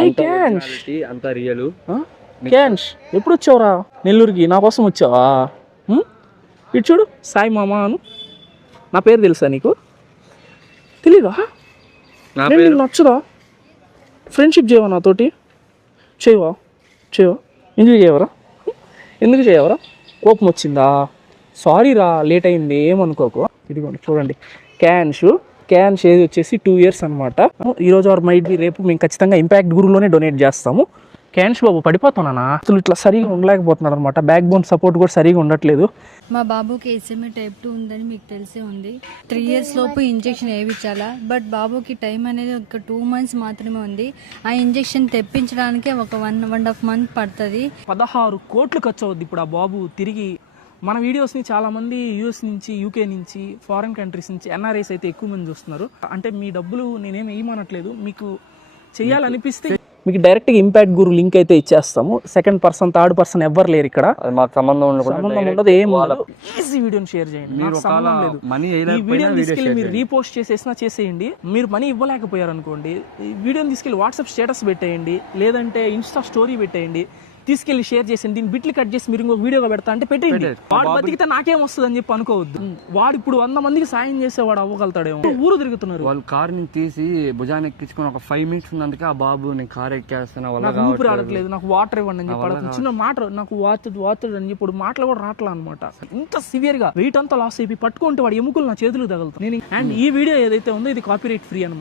అంత real. Cans ఎప్పుడు వచ్చావురా నెల్లూరుకి? నా కోసం వచ్చావా? ఇటు చూడు, సాయి మామ అను. నా పేరు తెలుసా నీకు? తెలీదా? నేను నచ్చదా? ఫ్రెండ్షిప్ చేయవా నాతోటి? చేయవా? ఎందుకు చేయవరా? కోపం వచ్చిందా? సారీ రా, లేట్ అయింది, ఏమనుకోకు. ఇదిగోండి చూడండి, క్యాన్స్ ఏది వచ్చేసి 2 years అనమాట. ఈరోజు ఆర్ మైట్ బి రేపు మేము ఖచ్చితంగా ఇంపాక్ట్ గురులోనే డొనేట్ చేస్తాము. క్యాన్స్ బాబు పడిపోతున్నా అసలు ఇట్లా సరిగా ఉండలేకపోతున్నాడు అనమాట. బ్యాక్ బోన్ సపోర్ట్ కూడా సరిగా ఉండట్లేదు. మా బాబుకి SMA type 2 ఉందని మీకు తెలిసే ఉంది. 3 years లోపు ఇంజెక్షన్ వేయించాలా, బట్ బాబుకి టైం అనేది ఒక 2 months మాత్రమే ఉంది. ఆ ఇంజెక్షన్ తెప్పించడానికి ఒక 1.5 month పడుతుంది. 16 కోట్లు ఖర్చు అవుద్ది ఇప్పుడు ఆ బాబు తిరిగి. మన వీడియోస్ని చాలామంది US నుంచి, UK నుంచి, ఫారిన్ కంట్రీస్ నుంచి, NRIs అయితే ఎక్కువ మంది చూస్తున్నారు. అంటే మీ డబ్బులు నేనేం వేయమనట్లేదు, మీకు చేయాలనిపిస్తే మీకు డైరెక్ట్గా ఇంపాక్ట్ గురు లింక్ అయితే ఇచ్చేస్తాము. సెకండ్ పర్సన్, థర్డ్ పర్సన్ ఎవ్వరు లేరు ఇక్కడ, మాకు సంబంధం ఉండదు. ఏం ఉండదు. ఈజీ వీడియోని షేర్ చేయండి, సంబంధం లేదు. ఈ వీడియోని తీసుకెళ్ళి మీరు రీపోస్ట్ చేసేసినా చేసేయండి. మీరు మనీ ఇవ్వలేకపోయారు అనుకోండి, ఈ వీడియోని తీసుకెళ్ళి వాట్సాప్ స్టేటస్ పెట్టేయండి, లేదంటే ఇన్స్టా స్టోరీ పెట్టేయండి, తీసుకెళ్లి షేర్ చేసి దీన్ని బిట్లు కట్ చేసి మీరు ఇంకొక వీడియోగా పెడతా అంటే పెట్టండి. వాడు బతికితే నాకేం వస్తుంది అని చెప్పి అనుకోవద్దు. వాడు ఇప్పుడు 100 మందికి సాయం చేసేవాడు అవ్వగలుగుతాడేమో. ఊరు తిరుగుతున్నారు వాళ్ళు. కార్ ని తీసి భుజాన్ని ఎక్కించుకుని ఒక 5 minutes ఉన్నందుకే ఆ బాబు నేను కార్ ఎక్కేస్తున్నా, ఊపిరి రావట్లేదు, నాకు వాటర్ ఇవ్వండి అని చెప్పి చిన్న మాట, నాకు వాటర్ అని చెప్పి మాటలు కూడా రావట్లే అనమాట. ఇంత సివియర్ గా వెయిట్ అంతా లాస్ అయిపోయి పట్టుకుంటే వాడు ఎముకలు నా చేతులు తగులుతాయి. అండ్ ఈ వీడియో ఏదైతే ఉందో ఇది కాపీరైట్ ఫ్రీ అనమాట.